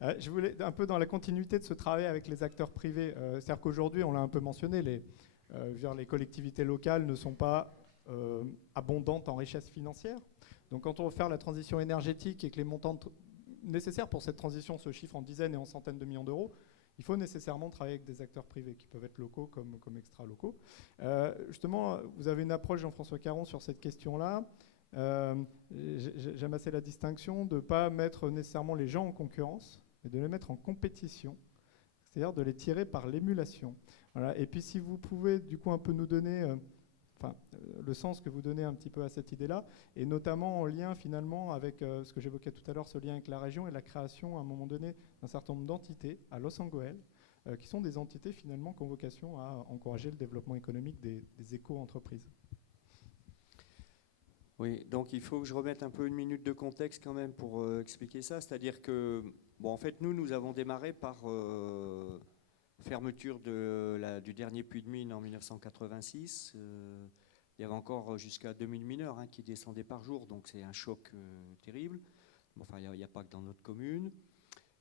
Je voulais, un peu dans la continuité de ce travail avec les acteurs privés, c'est-à-dire qu'aujourd'hui, on l'a un peu mentionné, les collectivités locales ne sont pas abondantes en richesse financière. Donc quand on veut faire la transition énergétique et que les montants nécessaires pour cette transition se chiffrent en dizaines et en centaines de millions d'euros, il faut nécessairement travailler avec des acteurs privés qui peuvent être locaux comme extra-locaux. Justement, vous avez une approche, Jean-François Caron, sur cette question-là. J'aime assez la distinction de ne pas mettre nécessairement les gens en concurrence, mais de les mettre en compétition, c'est-à-dire de les tirer par l'émulation. Voilà. Et puis si vous pouvez du coup un peu nous donner le sens que vous donnez un petit peu à cette idée-là, et notamment en lien finalement avec ce que j'évoquais tout à l'heure, ce lien avec la région et la création à un moment donné d'un certain nombre d'entités à Los Angeles, qui sont des entités finalement qui ont vocation à encourager le développement économique des éco-entreprises. Oui, donc il faut que je remette un peu une minute de contexte quand même pour expliquer ça. C'est-à-dire que, bon, en fait, nous avons démarré par fermeture du dernier puits de mine en 1986. Il y avait encore jusqu'à 2000 mineurs qui descendaient par jour, donc c'est un choc terrible. Bon, enfin, il n'y a pas que dans notre commune.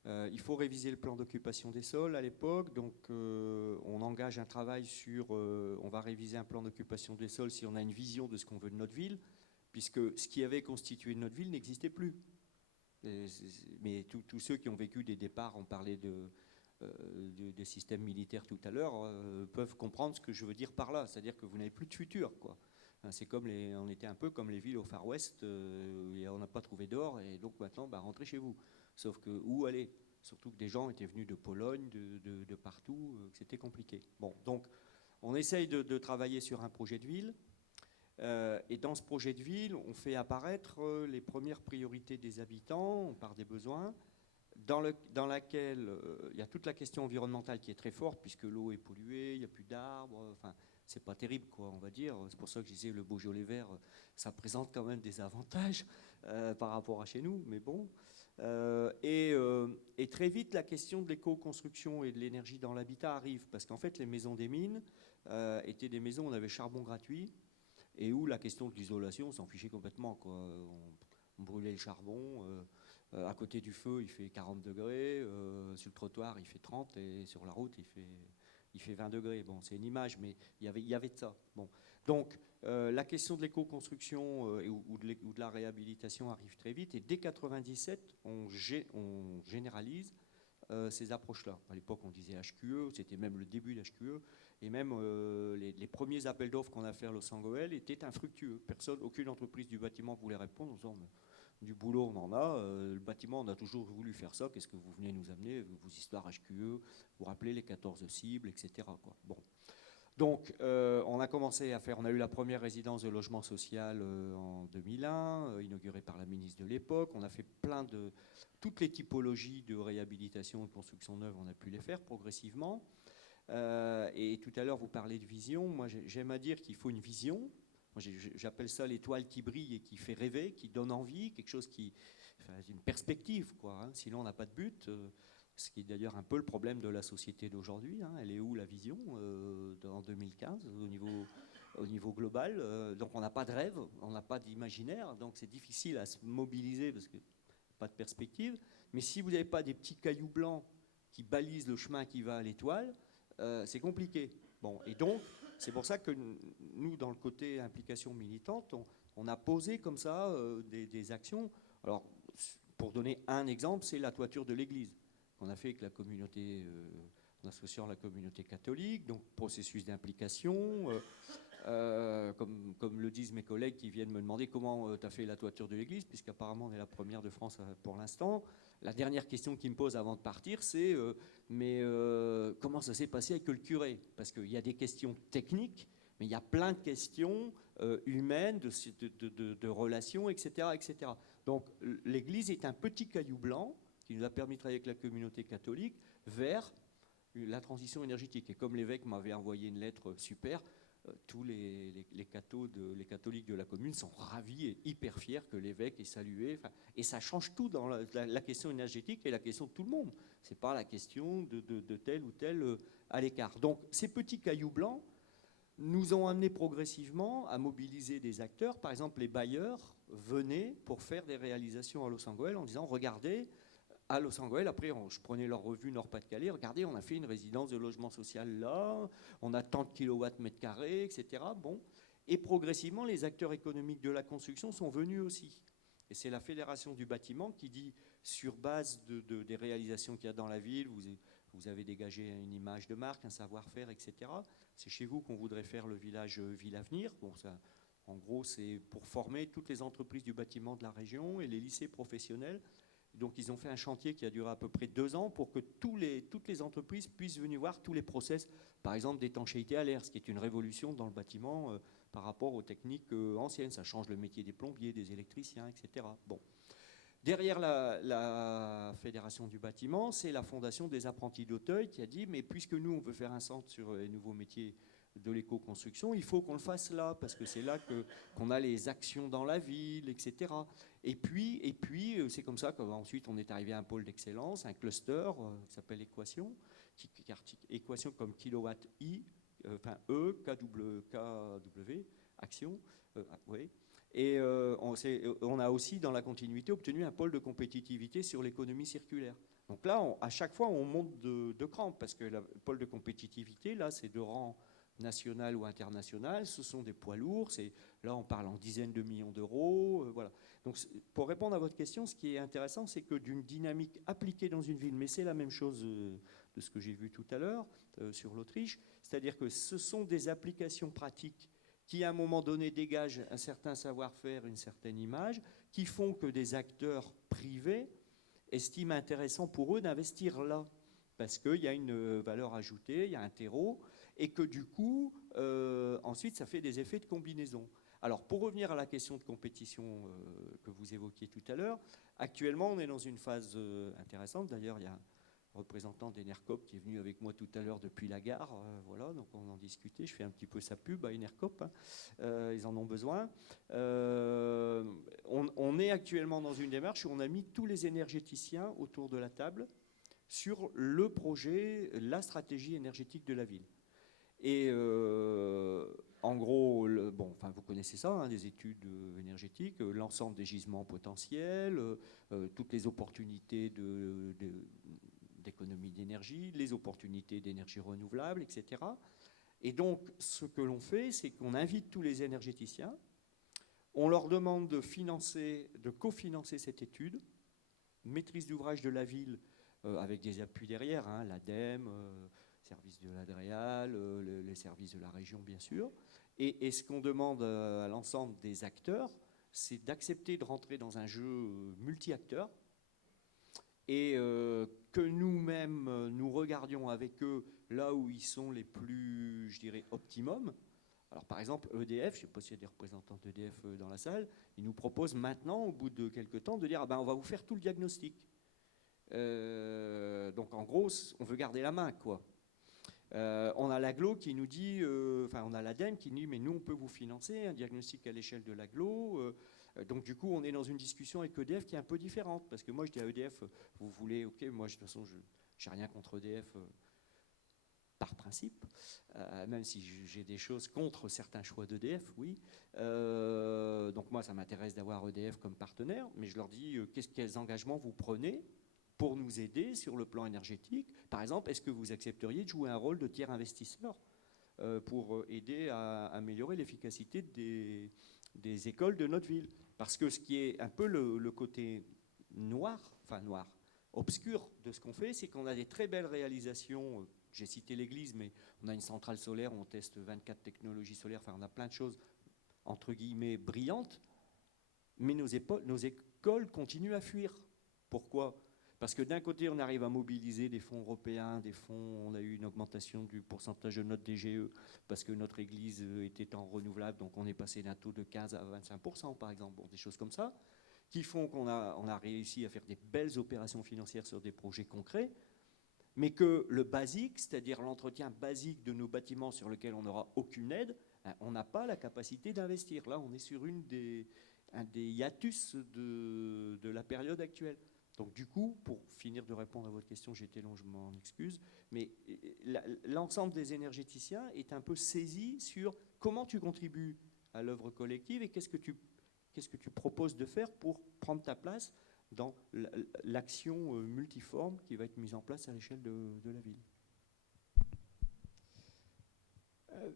Il faut réviser le plan d'occupation des sols à l'époque, donc on engage un travail sur, on va réviser un plan d'occupation des sols si on a une vision de ce qu'on veut de notre ville, puisque ce qui avait constitué notre ville n'existait plus. Mais tous ceux qui ont vécu des départs, on parlait des systèmes militaires tout à l'heure, peuvent comprendre ce que je veux dire par là, c'est-à-dire que vous n'avez plus de futur, quoi. C'est comme on était un peu comme les villes au Far West, et on n'a pas trouvé d'or, et donc maintenant, rentrez chez vous. Sauf que où aller? Surtout que des gens étaient venus de Pologne, de partout, que c'était compliqué. Bon, donc on essaye de travailler sur un projet de ville. Et dans ce projet de ville, on fait apparaître les premières priorités des habitants, on part des besoins, dans laquelle il y a toute la question environnementale qui est très forte, puisque l'eau est polluée, il n'y a plus d'arbres, enfin, c'est pas terrible, quoi, on va dire. C'est pour ça que je disais le Beaujolais vert, ça présente quand même des avantages par rapport à chez nous, mais bon. Et très vite, la question de l'éco-construction et de l'énergie dans l'habitat arrive, parce qu'en fait, les maisons des mines étaient des maisons où on avait charbon gratuit, et où la question de l'isolation, on s'en fichait complètement, quoi. On brûlait le charbon, à côté du feu, il fait 40 degrés, sur le trottoir, il fait 30, et sur la route, il fait 20 degrés. Bon, c'est une image, mais il y avait de ça. Bon. Donc, la question de l'éco-construction ou de la réhabilitation arrive très vite, et dès 97, on généralise ces approches-là. À l'époque, on disait HQE, c'était même le début de HQE, et même les premiers appels d'offres qu'on a fait à Los Angeles étaient infructueux. Aucune entreprise du bâtiment voulait répondre en disant du boulot, on en a, le bâtiment, on a toujours voulu faire ça, qu'est-ce que vous venez nous amener, vos histoires HQE, vous rappelez les 14 cibles, etc., quoi. Bon. Donc, on a commencé à faire, on a eu la première résidence de logement social en 2001, inaugurée par la ministre de l'époque. On a fait toutes les typologies de réhabilitation et de construction neuve, on a pu les faire progressivement. Et tout à l'heure, vous parlez de vision. Moi, j'aime à dire qu'il faut une vision. Moi, j'appelle ça l'étoile qui brille et qui fait rêver, qui donne envie, quelque chose une perspective, quoi. Sinon, on n'a pas de but. Ce qui est d'ailleurs un peu le problème de la société d'aujourd'hui. Elle est où la vision en 2015 au niveau global? Donc, on n'a pas de rêve, on n'a pas d'imaginaire. Donc, c'est difficile à se mobiliser parce que pas de perspective. Mais si vous n'avez pas des petits cailloux blancs qui balisent le chemin qui va à l'étoile, c'est compliqué. Bon, et donc, c'est pour ça que nous, dans le côté implication militante, on a posé comme ça des actions. Alors, pour donner un exemple, c'est la toiture de l'église qu'on a fait avec la communauté, en associant la communauté catholique, donc processus d'implication. Comme le disent mes collègues qui viennent me demander comment tu as fait la toiture de l'église, puisqu'apparemment on est la première de France pour l'instant. La dernière question qu'ils me posent avant de partir, c'est comment ça s'est passé avec le curé? Parce qu'il y a des questions techniques, mais il y a plein de questions humaines, de relations, etc., etc. Donc l'église est un petit caillou blanc qui nous a permis de travailler avec la communauté catholique vers la transition énergétique. Et comme l'évêque m'avait envoyé une lettre super, tous les catholiques de la commune sont ravis et hyper fiers que l'évêque ait salué. Et ça change tout dans la question énergétique et la question de tout le monde. Ce n'est pas la question de tel ou tel à l'écart. Donc ces petits cailloux blancs nous ont amené progressivement à mobiliser des acteurs. Par exemple, les bailleurs venaient pour faire des réalisations à Los Angeles en disant « Regardez, à Los Angeles. Après, je prenais leur revue Nord-Pas-de-Calais. Regardez, on a fait une résidence de logement social là, on a tant de kilowatts mètres carrés, etc. Bon. Et progressivement, les acteurs économiques de la construction sont venus aussi. Et c'est la Fédération du bâtiment qui dit, sur base des réalisations qu'il y a dans la ville, vous avez dégagé une image de marque, un savoir-faire, etc. C'est chez vous qu'on voudrait faire le village Ville Avenir. Bon, ça, en gros, c'est pour former toutes les entreprises du bâtiment de la région et les lycées professionnels. Donc, ils ont fait un chantier qui a duré à peu près 2 ans pour que toutes les entreprises puissent venir voir tous les process, par exemple d'étanchéité à l'air, ce qui est une révolution dans le bâtiment par rapport aux techniques anciennes. Ça change le métier des plombiers, des électriciens, etc. Bon. Derrière la Fédération du bâtiment, c'est la Fondation des apprentis d'Auteuil qui a dit, mais puisque nous, on veut faire un centre sur les nouveaux métiers de l'éco-construction, il faut qu'on le fasse là, parce que c'est là qu'on a les actions dans la ville, etc. Et puis c'est comme ça qu'ensuite on est arrivé à un pôle d'excellence, un cluster qui s'appelle Équation, Équation comme kilowatt I, enfin E, KW, action, oui. Et on a aussi, dans la continuité, obtenu un pôle de compétitivité sur l'économie circulaire. Donc là, à chaque fois, on monte de cran, parce que le pôle de compétitivité, là, c'est de rang national ou international, ce sont des poids lourds, là, on parle en dizaines de millions d'euros, voilà. Donc, pour répondre à votre question, ce qui est intéressant, c'est que d'une dynamique appliquée dans une ville, mais c'est la même chose de ce que j'ai vu tout à l'heure sur l'Autriche, c'est-à-dire que ce sont des applications pratiques qui, à un moment donné, dégagent un certain savoir-faire, une certaine image, qui font que des acteurs privés estiment intéressant pour eux d'investir là, parce qu'il y a une valeur ajoutée, il y a un terreau, et que du coup, ensuite, ça fait des effets de combinaison. Alors, pour revenir à la question de compétition que vous évoquiez tout à l'heure, actuellement, on est dans une phase intéressante. D'ailleurs, il y a représentant d'Enercop qui est venu avec moi tout à l'heure depuis la gare, voilà, donc on en discutait, je fais un petit peu sa pub à Enercop, hein, ils en ont besoin. On est actuellement dans une démarche où on a mis tous les énergéticiens autour de la table sur le projet, la stratégie énergétique de la ville. Et en gros, vous connaissez ça, hein, des études énergétiques, l'ensemble des gisements potentiels, toutes les opportunités d'économie d'énergie, les opportunités d'énergie renouvelable, etc. Et donc, ce que l'on fait, c'est qu'on invite tous les énergéticiens, on leur demande de cofinancer cette étude, maîtrise d'ouvrage de la ville, avec des appuis derrière, hein, l'ADEME, services de l'ADREAL, les services de la région, bien sûr. Et ce qu'on demande à l'ensemble des acteurs, c'est d'accepter de rentrer dans un jeu multi-acteurs, et que nous-mêmes, nous regardions avec eux là où ils sont les plus, je dirais, optimum. Alors par exemple, EDF, je ne sais pas s'il y a des représentants d'EDF dans la salle, ils nous proposent maintenant, au bout de quelques temps, de dire on va vous faire tout le diagnostic. Donc en gros, on veut garder la main, quoi. On a l'AGLO qui nous dit, on a l'ADEME qui nous dit, mais nous on peut vous financer un diagnostic à l'échelle de l'AGLO. Donc du coup, on est dans une discussion avec EDF qui est un peu différente, parce que moi je dis à EDF, vous voulez, ok, moi de toute façon je n'ai rien contre EDF par principe, même si j'ai des choses contre certains choix d'EDF, oui. Donc moi ça m'intéresse d'avoir EDF comme partenaire, mais je leur dis quels engagements vous prenez pour nous aider sur le plan énergétique. Par exemple, est-ce que vous accepteriez de jouer un rôle de tiers investisseur pour aider à améliorer l'efficacité des écoles de notre ville? Parce que ce qui est un peu le côté obscur de ce qu'on fait, c'est qu'on a des très belles réalisations. J'ai cité l'église, mais on a une centrale solaire, on teste 24 technologies solaires, on a plein de choses, entre guillemets, brillantes, mais nos écoles continuent à fuir. Pourquoi ? Parce que d'un côté, on arrive à mobiliser des fonds européens, on a eu une augmentation du pourcentage de notre DGE, parce que notre église était en renouvelable, donc on est passé d'un taux de 15 à 25%, par exemple, des choses comme ça, qui font qu'on a réussi à faire des belles opérations financières sur des projets concrets, mais que le basique, c'est-à-dire l'entretien basique de nos bâtiments sur lequel on n'aura aucune aide, on n'a pas la capacité d'investir. Là, on est sur un des hiatus de la période actuelle. Donc du coup, pour finir de répondre à votre question, j'ai été long, je m'en excuse, mais l'ensemble des énergéticiens est un peu saisi sur comment tu contribues à l'œuvre collective et qu'est-ce que tu proposes de faire pour prendre ta place dans l'action multiforme qui va être mise en place à l'échelle de la ville.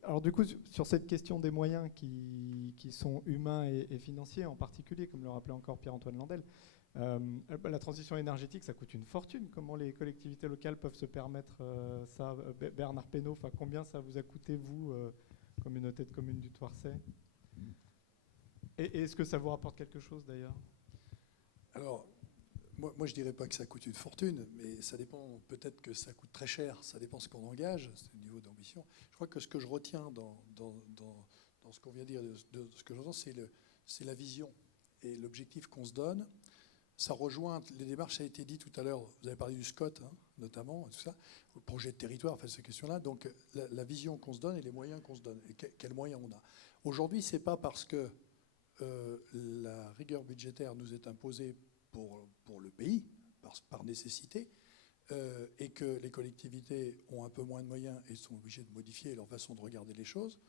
Alors du coup, sur cette question des moyens qui sont humains et financiers en particulier, comme le rappelait encore Pierre-Antoine Landel, la transition énergétique, ça coûte une fortune. Comment les collectivités locales peuvent se permettre ça? Bernard Pénaud, combien ça vous a coûté, vous, communauté de communes du Thouarcet? Et est-ce que ça vous rapporte quelque chose, d'ailleurs? Alors, moi, je ne dirais pas que ça coûte une fortune, mais ça dépend, peut-être que ça coûte très cher, ça dépend ce qu'on engage, c'est le niveau d'ambition. Je crois que ce que je retiens dans ce qu'on vient de dire, de ce que j'entends, c'est la vision et l'objectif qu'on se donne. Ça rejoint les démarches, ça a été dit tout à l'heure, vous avez parlé du SCOT, hein, notamment, tout ça, le projet de territoire, ces questions-là. Donc la vision qu'on se donne et les moyens qu'on se donne, et quels moyens on a. Aujourd'hui, ce n'est pas parce que la rigueur budgétaire nous est imposée pour le pays, par nécessité, et que les collectivités ont un peu moins de moyens et sont obligées de modifier leur façon de regarder les choses,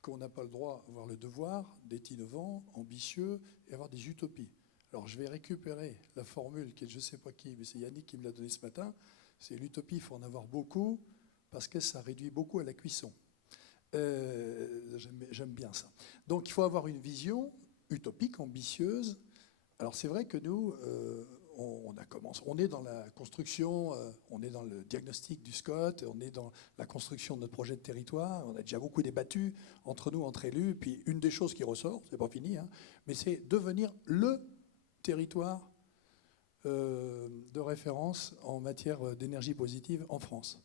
qu'on n'a pas le droit, voire le devoir, d'être innovant, ambitieux et avoir des utopies. Alors je vais récupérer la formule qui est je ne sais pas qui, mais c'est Yannick qui me l'a donnée ce matin, c'est l'utopie, il faut en avoir beaucoup, parce que ça réduit beaucoup à la cuisson. J'aime bien ça. Donc il faut avoir une vision utopique, ambitieuse. Alors c'est vrai que nous, on a commencé, on est dans la construction, on est dans le diagnostic du SCOT, on est dans la construction de notre projet de territoire, on a déjà beaucoup débattu entre nous, entre élus, puis une des choses qui ressort, c'est pas fini, hein, mais c'est devenir le territoire de référence en matière d'énergie positive en France.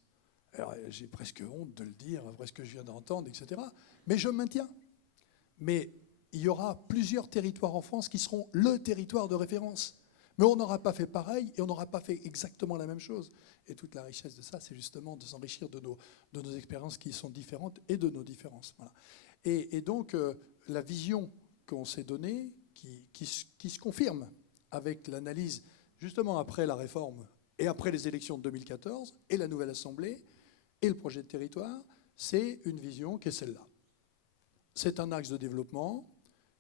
Alors j'ai presque honte de le dire, après ce que je viens d'entendre, etc. Mais je maintiens. Mais il y aura plusieurs territoires en France qui seront le territoire de référence. Mais on n'aura pas fait pareil et on n'aura pas fait exactement la même chose. Et toute la richesse de ça, c'est justement de s'enrichir de nos expériences qui sont différentes et de nos différences. Voilà. Et donc, la vision qu'on s'est donnée, qui se confirme avec l'analyse, justement après la réforme et après les élections de 2014 et la nouvelle Assemblée et le projet de territoire, c'est une vision qui est celle-là. C'est un axe de développement.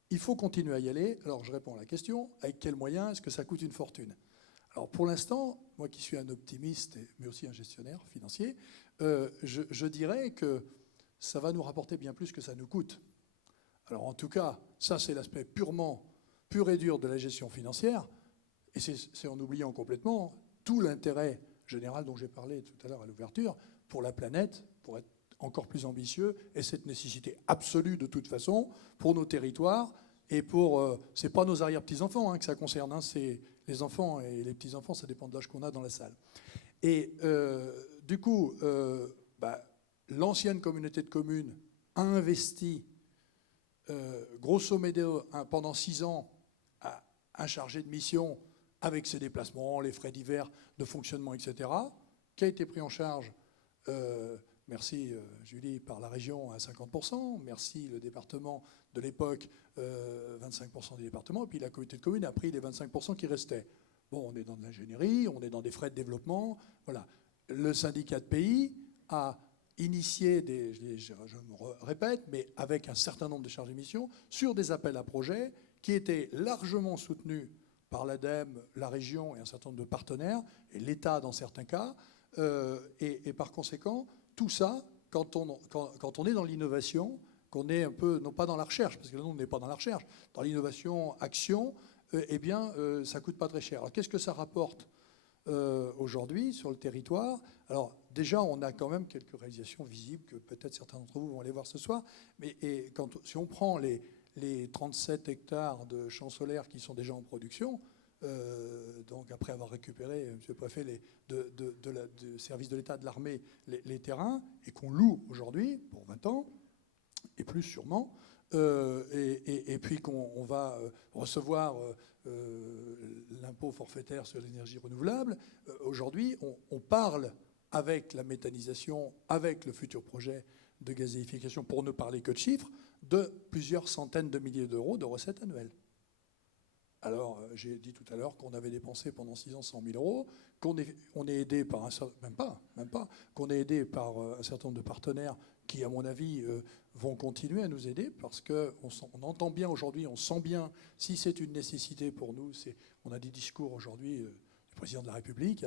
Il faut continuer à y aller. Alors, je réponds à la question, avec quels moyens est-ce que ça coûte une fortune? Alors, pour l'instant, moi qui suis un optimiste, mais aussi un gestionnaire financier, je dirais que ça va nous rapporter bien plus que ça nous coûte. Alors, en tout cas, ça, c'est l'aspect pur et dur de la gestion financière, et c'est en oubliant complètement tout l'intérêt général dont j'ai parlé tout à l'heure à l'ouverture, pour la planète, pour être encore plus ambitieux, et cette nécessité absolue de toute façon pour nos territoires et pour... c'est pas nos arrière-petits-enfants que ça concerne, hein, c'est les enfants et les petits-enfants, ça dépend de l'âge qu'on a dans la salle. Et du coup, l'ancienne communauté de communes a investi grosso modo pendant 6 ans un chargé de mission avec ses déplacements, les frais divers de fonctionnement, etc., qui a été pris en charge... merci Julie, par la région à 50%, merci le département de l'époque, 25% du département, et puis la communauté de communes a pris les 25% qui restaient. Bon, on est dans de l'ingénierie, on est dans des frais de développement, voilà. Le syndicat de pays a initié je me répète, mais avec un certain nombre de charges d'émission, sur des appels à projets qui étaient largement soutenus par l'ADEME, la région et un certain nombre de partenaires, et l'État dans certains cas, et par conséquent, tout ça, quand on est dans l'innovation, qu'on est un peu, non pas dans la recherche, parce que là, on n'est pas dans la recherche, dans l'innovation, action, eh bien, ça ne coûte pas très cher. Alors, qu'est-ce que ça rapporte aujourd'hui sur le territoire? Alors, déjà, on a quand même quelques réalisations visibles que peut-être certains d'entre vous vont aller voir ce soir, mais si on prend les 37 hectares de champs solaires qui sont déjà en production, donc après avoir récupéré, M. le Préfet, du service de l'État, de l'armée, les terrains, et qu'on loue aujourd'hui pour 20 ans, et plus sûrement, et puis qu'on va recevoir l'impôt forfaitaire sur l'énergie renouvelable, aujourd'hui, on parle avec la méthanisation, avec le futur projet de gazéification, pour ne parler que de chiffres, de plusieurs centaines de milliers d'euros de recettes annuelles. Alors, j'ai dit tout à l'heure qu'on avait dépensé pendant 6 ans 100 000 euros, qu'on est aidé par même même pas, qu'on est aidé par un certain nombre de partenaires qui, à mon avis, vont continuer à nous aider parce qu'on entend bien aujourd'hui, on sent bien si c'est une nécessité pour nous. On a des discours aujourd'hui du président de la République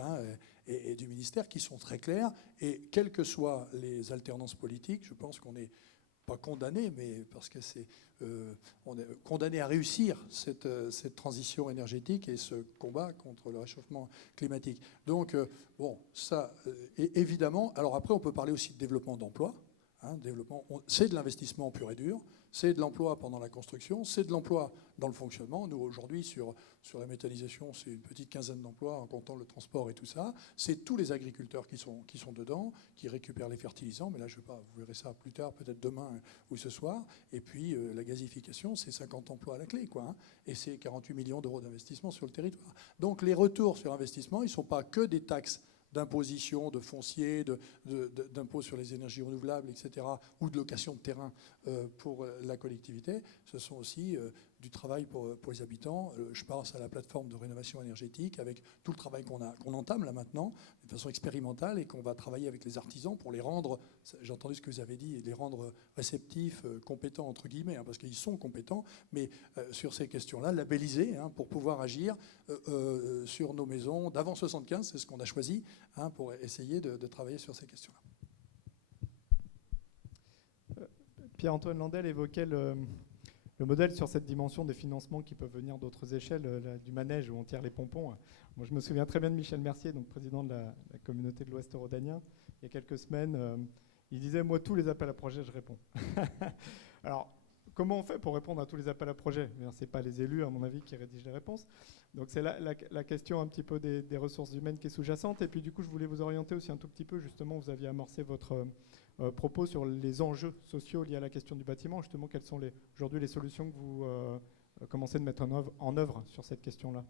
et du ministère qui sont très clairs. Et quelles que soient les alternances politiques, je pense qu'on n'est pas condamné, mais parce que on est condamné à réussir cette transition énergétique et ce combat contre le réchauffement climatique. Donc, bon, ça, évidemment. Alors après, on peut parler aussi de développement d'emplois. C'est de l'investissement pur et dur, c'est de l'emploi pendant la construction, c'est de l'emploi dans le fonctionnement. Nous, aujourd'hui, sur la méthanisation, c'est une petite quinzaine d'emplois en comptant le transport et tout ça. C'est tous les agriculteurs qui sont dedans, qui récupèrent les fertilisants. Mais là, je ne sais pas, vous verrez ça plus tard, peut-être demain ou ce soir. Et puis, la gazification, c'est 50 emplois à la clé, quoi. Et c'est 48 millions d'euros d'investissement sur le territoire. Donc, les retours sur investissement, ils ne sont pas que des taxes d'imposition, de foncier, d'impôts sur les énergies renouvelables, etc., ou de location de terrain pour la collectivité. Ce sont aussi du travail pour les habitants. Je pense à la plateforme de rénovation énergétique avec tout le travail qu'on entame là maintenant de façon expérimentale et qu'on va travailler avec les artisans pour les rendre, j'ai entendu ce que vous avez dit, les rendre réceptifs, compétents entre guillemets, parce qu'ils sont compétents, mais sur ces questions-là, labellisés pour pouvoir agir sur nos maisons d'avant 75, c'est ce qu'on a choisi pour essayer de travailler sur ces questions-là. Pierre-Antoine Landel évoquait le modèle sur cette dimension des financements qui peuvent venir d'autres échelles, du manège où on tire les pompons. Moi, je me souviens très bien de Michel Mercier, donc président de la communauté de l'Ouest rhodanien. Il y a quelques semaines, il disait « Moi, tous les appels à projets, je réponds ». Alors, comment on fait pour répondre à tous les appels à projets ? Ce n'est pas les élus, à mon avis, qui rédigent les réponses. Donc, c'est la question un petit peu des ressources humaines qui est sous-jacente. Et puis, du coup, je voulais vous orienter aussi un tout petit peu. Justement, vous aviez amorcé votre propos sur les enjeux sociaux liés à la question du bâtiment. Justement, quelles sont aujourd'hui les solutions que vous commencez de mettre en œuvre sur cette question-là ?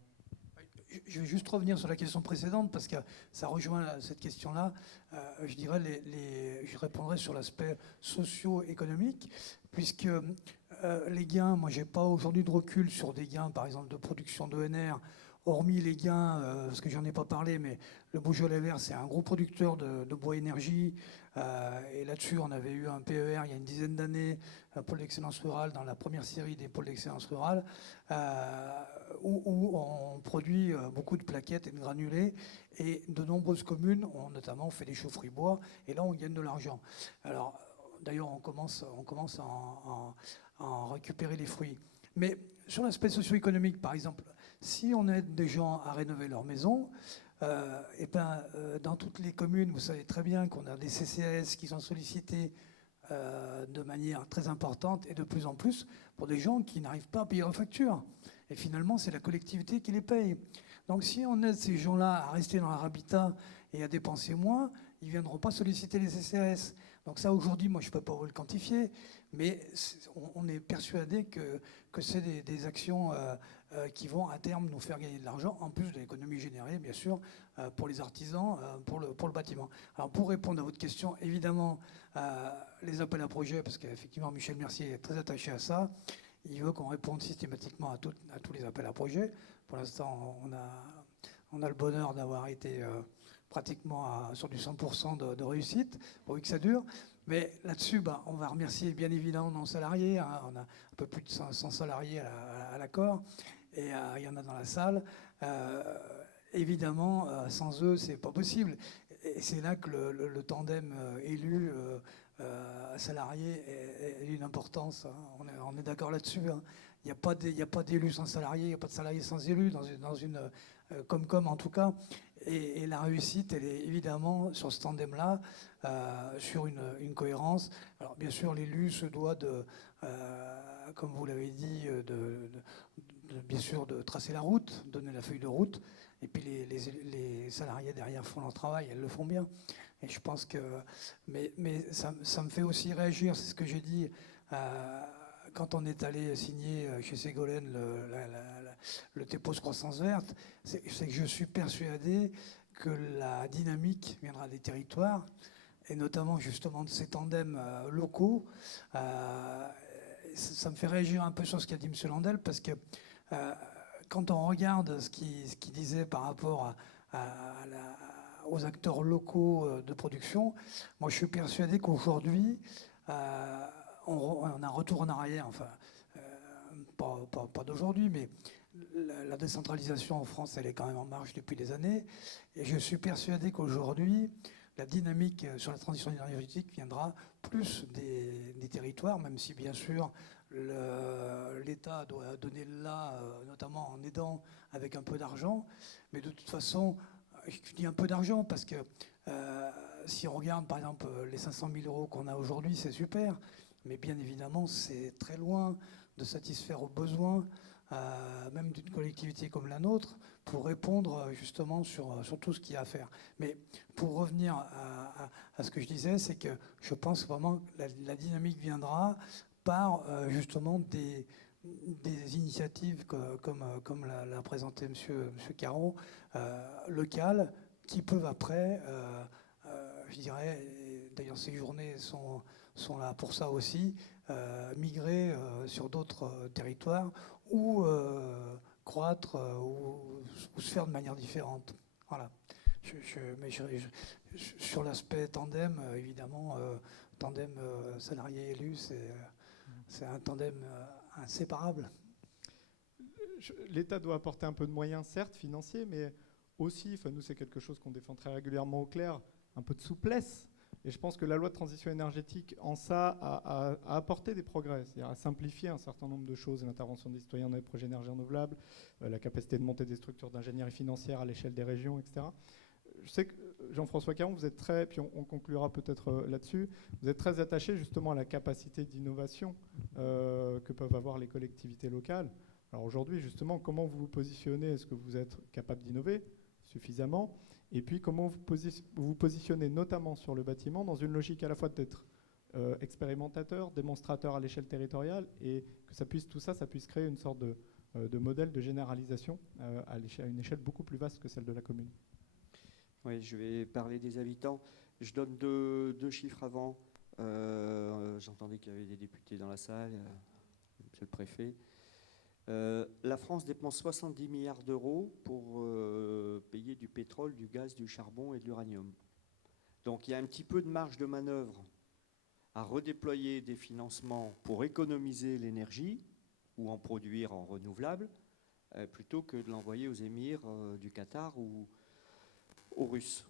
Je vais juste revenir sur la question précédente parce que ça rejoint cette question-là. Je dirais, je répondrai sur l'aspect socio-économique, puisque les gains, moi, j'ai pas aujourd'hui de recul sur des gains, par exemple, de production d'ENR, hormis les gains, parce que j'en ai pas parlé, mais le Beaujolais Vert, c'est un gros producteur de bois énergie. Et là-dessus, on avait eu un PER il y a une dizaine d'années, un pôle d'excellence rurale, dans la première série des pôles d'excellence rurale, où on produit beaucoup de plaquettes et de granulés. Et de nombreuses communes ont notamment fait des chaufferies bois. Et là, on gagne de l'argent. Alors, d'ailleurs, on commence à en récupérer les fruits. Mais sur l'aspect socio-économique, par exemple, si on aide des gens à rénover leur maison, dans toutes les communes, vous savez très bien qu'on a des CCAS qui sont sollicités de manière très importante et de plus en plus pour des gens qui n'arrivent pas à payer leurs factures. Et finalement, c'est la collectivité qui les paye. Donc si on aide ces gens-là à rester dans leur habitat et à dépenser moins, ils ne viendront pas solliciter les CCAS. Donc ça, aujourd'hui, moi, je ne peux pas vous le quantifier, mais on est persuadé que c'est des actions qui vont à terme nous faire gagner de l'argent, en plus de l'économie générée, bien sûr, pour les artisans, pour le bâtiment. Alors pour répondre à votre question, évidemment, les appels à projets, parce qu'effectivement Michel Mercier est très attaché à ça, il veut qu'on réponde systématiquement à tous les appels à projets. Pour l'instant, on a le bonheur d'avoir été pratiquement sur du 100% de réussite, pourvu que ça dure. Mais là-dessus, on va remercier bien évidemment nos salariés. On a un peu plus de 100 salariés à l'accord, et il y en a dans la salle. Évidemment, sans eux, c'est pas possible. Et c'est là que le tandem élu salarié est d'une importance. On est d'accord là-dessus. Il n'y a pas d'élus sans salariés, il n'y a pas de salariés sans élus, dans une Comcom en tout cas. Et la réussite, elle est évidemment sur ce tandem-là, sur une cohérence. Alors bien sûr, l'élu se doit comme vous l'avez dit, bien sûr de tracer la route, donner la feuille de route. Et puis les salariés derrière font leur travail, elles le font bien. Et je pense que... Mais ça me fait aussi réagir, c'est ce que j'ai dit, quand on est allé signer chez Ségolène le TEPOS Croissance Verte, c'est que je suis persuadé que la dynamique viendra des territoires, et notamment justement de ces tandems locaux. Ça me fait réagir un peu sur ce qu'a dit M. Landel, parce que quand on regarde ce qu'il disait par rapport aux acteurs locaux de production. Moi, je suis persuadé qu'aujourd'hui, on a un retour en arrière, enfin, pas d'aujourd'hui, mais la décentralisation en France, elle est quand même en marche depuis des années. Et je suis persuadé qu'aujourd'hui, la dynamique sur la transition énergétique viendra plus des territoires, même si bien sûr l'État doit donner là, notamment en aidant avec un peu d'argent. Mais de toute façon, je dis un peu d'argent parce que si on regarde par exemple les 500 000 euros qu'on a aujourd'hui, c'est super. Mais bien évidemment, c'est très loin de satisfaire aux besoins, même d'une collectivité comme la nôtre, pour répondre justement sur tout ce qu'il y a à faire. Mais pour revenir à ce que je disais, c'est que je pense vraiment que la dynamique viendra par justement des initiatives comme l'a présenté M. Caron, locales, qui peuvent après, je dirais, d'ailleurs ces journées sont là pour ça aussi, migrer sur d'autres territoires ou croître ou se faire de manière différente. Voilà. Sur l'aspect tandem, évidemment, tandem salarié-élu, c'est un tandem inséparable. L'État doit apporter un peu de moyens, certes, financiers, mais aussi, nous, c'est quelque chose qu'on défend très régulièrement au clair, un peu de souplesse. Et je pense que la loi de transition énergétique, en ça, a apporté des progrès, c'est-à-dire a simplifié un certain nombre de choses, l'intervention des citoyens dans les projets d'énergie renouvelable, la capacité de monter des structures d'ingénierie financière à l'échelle des régions, etc. Je sais que Jean-François Caron, vous êtes très, puis on conclura peut-être là-dessus, vous êtes très attaché justement à la capacité d'innovation que peuvent avoir les collectivités locales. Alors aujourd'hui, justement, comment vous vous positionnez? Est-ce que vous êtes capable d'innover suffisamment? Et puis, comment vous vous positionnez notamment sur le bâtiment dans une logique à la fois d'être expérimentateur, démonstrateur à l'échelle territoriale et que tout ça puisse créer une sorte de modèle de généralisation à une échelle beaucoup plus vaste que celle de la commune. Oui, je vais parler des habitants. Je donne deux chiffres avant. J'entendais qu'il y avait des députés dans la salle, monsieur le préfet. La France dépense 70 milliards d'euros pour payer du pétrole, du gaz, du charbon et de l'uranium. Donc il y a un petit peu de marge de manœuvre à redéployer des financements pour économiser l'énergie ou en produire en renouvelable, plutôt que de l'envoyer aux émirs du Qatar ou aux Russes.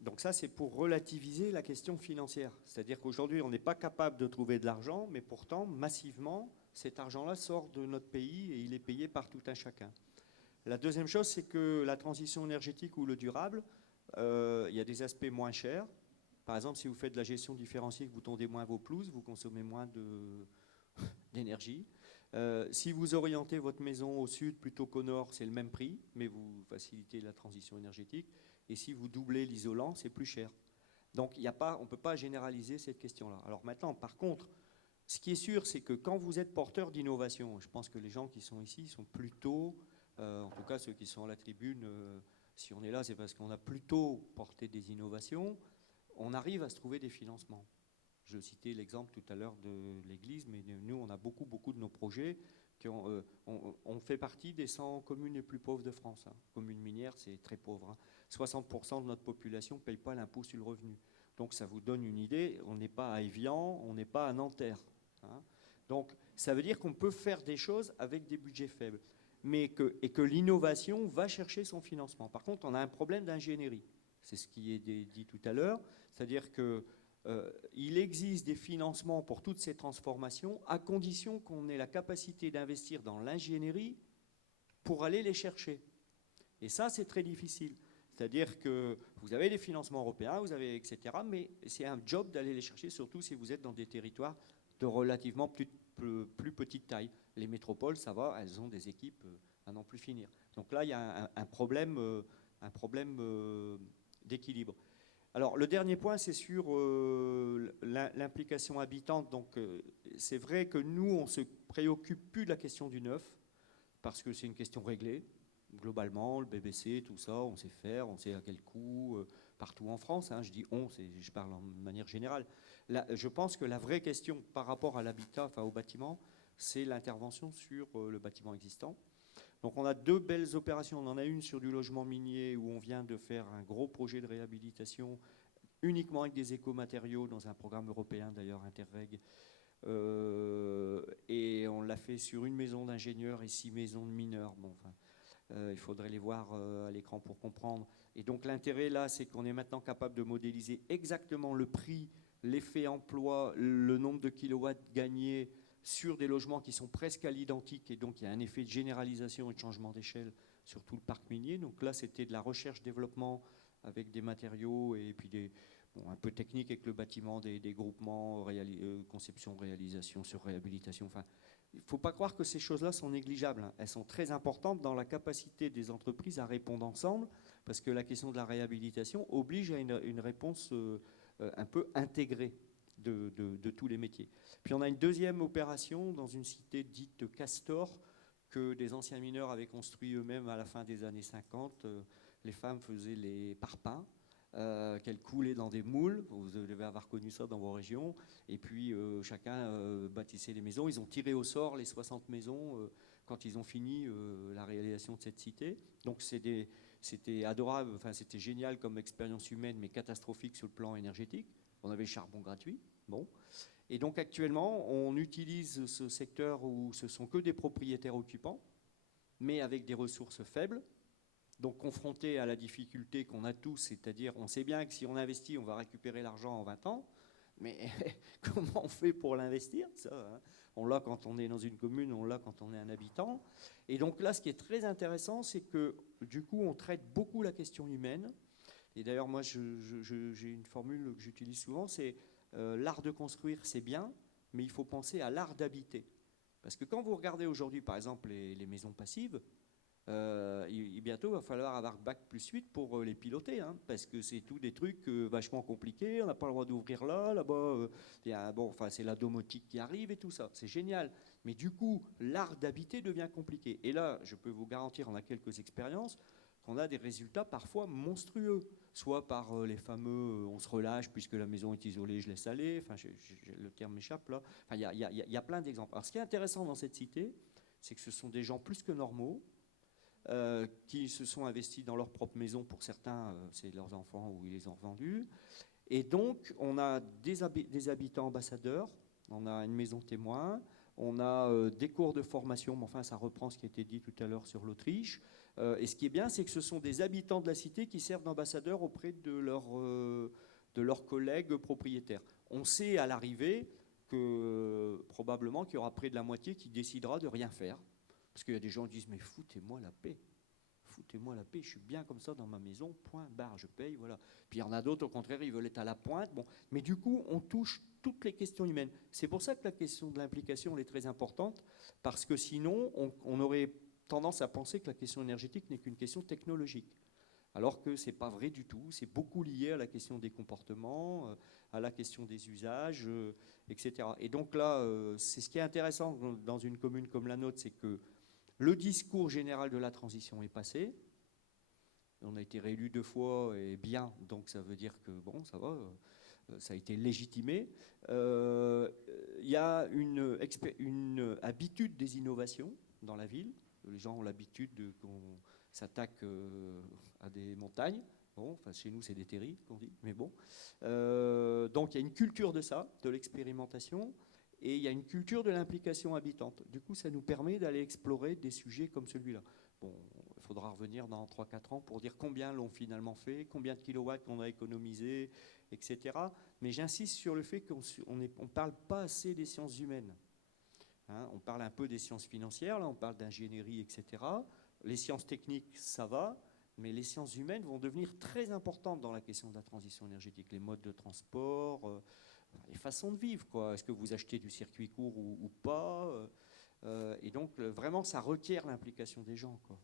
Donc ça, c'est pour relativiser la question financière. C'est-à-dire qu'aujourd'hui, on n'est pas capable de trouver de l'argent, mais pourtant, massivement, cet argent-là sort de notre pays et il est payé par tout un chacun. La deuxième chose, c'est que la transition énergétique ou le durable, il y a des aspects moins chers. Par exemple, si vous faites de la gestion différenciée, que vous tondez moins vos pelouses, vous consommez moins d'énergie. Si vous orientez votre maison au sud plutôt qu'au nord, c'est le même prix, mais vous facilitez la transition énergétique. Et si vous doublez l'isolant, c'est plus cher. Donc on ne peut pas généraliser cette question-là. Alors maintenant, par contre, ce qui est sûr, c'est que quand vous êtes porteur d'innovation, je pense que les gens qui sont ici sont plutôt, en tout cas ceux qui sont à la tribune, si on est là, c'est parce qu'on a plutôt porté des innovations, on arrive à se trouver des financements. Je citais l'exemple tout à l'heure de l'église, mais nous, on a beaucoup de nos projets on fait partie des 100 communes les plus pauvres de France. Commune minière, c'est très pauvre. 60% de notre population ne paye pas l'impôt sur le revenu. Donc ça vous donne une idée, on n'est pas à Évian, on n'est pas à Nanterre. Donc ça veut dire qu'on peut faire des choses avec des budgets faibles, et que l'innovation va chercher son financement. Par contre, on a un problème d'ingénierie. C'est ce qui est dit tout à l'heure, c'est-à-dire que il existe des financements pour toutes ces transformations à condition qu'on ait la capacité d'investir dans l'ingénierie pour aller les chercher. Et ça, c'est très difficile. C'est-à-dire que vous avez des financements européens, vous avez etc., mais c'est un job d'aller les chercher, surtout si vous êtes dans des territoires de relativement plus petite taille. Les métropoles, ça va, elles ont des équipes à n'en plus finir. Donc là, il y a un problème d'équilibre. Alors, le dernier point, c'est sur l'implication habitante. Donc, c'est vrai que nous, on ne se préoccupe plus de la question du neuf, parce que c'est une question réglée. Globalement, le BBC, tout ça, on sait faire, on sait à quel coût, partout en France. Je dis on, je parle de manière générale. Là, je pense que la vraie question par rapport à l'habitat, enfin au bâtiment, c'est l'intervention sur le bâtiment existant. Donc on a 2 belles opérations. On en a une sur du logement minier où on vient de faire un gros projet de réhabilitation uniquement avec des écomatériaux dans un programme européen d'ailleurs, Interreg. Et on l'a fait sur une maison d'ingénieurs et 6 maisons de mineurs. Bon, enfin, il faudrait les voir à l'écran pour comprendre. Et donc l'intérêt là, c'est qu'on est maintenant capable de modéliser exactement le prix, l'effet emploi, le nombre de kilowatts gagnés sur des logements qui sont presque à l'identique. Et donc il y a un effet de généralisation et de changement d'échelle sur tout le parc minier. Donc là, c'était de la recherche-développement avec des matériaux et puis un peu technique avec le bâtiment, des groupements, conception, réalisation, sur réhabilitation. Enfin, il ne faut pas croire que ces choses-là sont négligeables. Hein. Elles sont très importantes dans la capacité des entreprises à répondre ensemble, parce que la question de la réhabilitation oblige à une réponse un peu intégrée de tous les métiers. Puis on a une deuxième opération dans une cité dite Castor, que des anciens mineurs avaient construit eux-mêmes à la fin des années 50. Les femmes faisaient les parpaings. Qu'elles coulaient dans des moules, vous devez avoir connu ça dans vos régions, et puis chacun bâtissait les maisons. Ils ont tiré au sort les 60 maisons quand ils ont fini la réalisation de cette cité. Donc c'était adorable, enfin c'était génial comme expérience humaine, mais catastrophique sur le plan énergétique. On avait le charbon gratuit. Bon. Et donc actuellement, on utilise ce secteur où ce sont que des propriétaires occupants, mais avec des ressources faibles. Donc confronté à la difficulté qu'on a tous, c'est-à-dire on sait bien que si on investit, on va récupérer l'argent en 20 ans, mais comment on fait pour l'investir ça, hein? On l'a quand on est dans une commune, on l'a quand on est un habitant. Et donc là, ce qui est très intéressant, c'est que du coup, on traite beaucoup la question humaine. Et d'ailleurs, moi, j'ai une formule que j'utilise souvent, c'est l'art de construire, c'est bien, mais il faut penser à l'art d'habiter. Parce que quand vous regardez aujourd'hui, par exemple, les maisons passives, bientôt, il va falloir avoir Bac+8 pour les piloter, hein, parce que c'est tout des trucs vachement compliqués. On n'a pas le droit d'ouvrir là-bas. C'est la domotique qui arrive et tout ça. C'est génial. Mais du coup, l'art d'habiter devient compliqué. Et là, je peux vous garantir, on a quelques expériences, qu'on a des résultats parfois monstrueux. Soit par les fameux on se relâche puisque la maison est isolée, je laisse aller. Enfin, le terme m'échappe là. Enfin, il y a plein d'exemples. Alors, ce qui est intéressant dans cette cité, c'est que ce sont des gens plus que normaux, qui se sont investis dans leur propre maison. Pour certains, c'est leurs enfants ou ils les ont vendus. Et donc, on a des habitants ambassadeurs, on a une maison témoin, on a des cours de formation, mais enfin, ça reprend ce qui a été dit tout à l'heure sur l'Autriche. Et ce qui est bien, c'est que ce sont des habitants de la cité qui servent d'ambassadeurs auprès de leurs collègues propriétaires. On sait à l'arrivée que probablement qu'il y aura près de la moitié qui décidera de rien faire. Parce qu'il y a des gens qui disent, mais foutez-moi la paix. Foutez-moi la paix, je suis bien comme ça dans ma maison, point, barre, je paye, voilà. Puis il y en a d'autres, au contraire, ils veulent être à la pointe. Bon. Mais du coup, on touche toutes les questions humaines. C'est pour ça que la question de l'implication, elle est très importante, parce que sinon, on aurait tendance à penser que la question énergétique n'est qu'une question technologique. Alors que ce n'est pas vrai du tout. C'est beaucoup lié à la question des comportements, à la question des usages, etc. Et donc là, c'est ce qui est intéressant dans une commune comme la nôtre, c'est que le discours général de la transition est passé. On a été réélu 2 fois et bien, donc ça veut dire que bon, ça va, ça a été légitimé. Il y a une habitude des innovations dans la ville. Les gens ont l'habitude qu'on s'attaque à des montagnes. Bon, enfin, chez nous, c'est des terris, qu'on dit, mais bon. Donc il y a une culture de ça, de l'expérimentation. Et il y a une culture de l'implication habitante. Du coup, ça nous permet d'aller explorer des sujets comme celui-là. Bon, il faudra revenir dans 3-4 ans pour dire combien l'ont finalement fait, combien de kilowatts on a économisé, etc. Mais j'insiste sur le fait qu'on ne parle pas assez des sciences humaines. Hein, on parle un peu des sciences financières, là on parle d'ingénierie, etc. Les sciences techniques, ça va, mais les sciences humaines vont devenir très importantes dans la question de la transition énergétique. Les modes de transport, les façons de vivre, quoi. Est-ce que vous achetez du circuit court ou pas, et donc vraiment ça requiert l'implication des gens, quoi.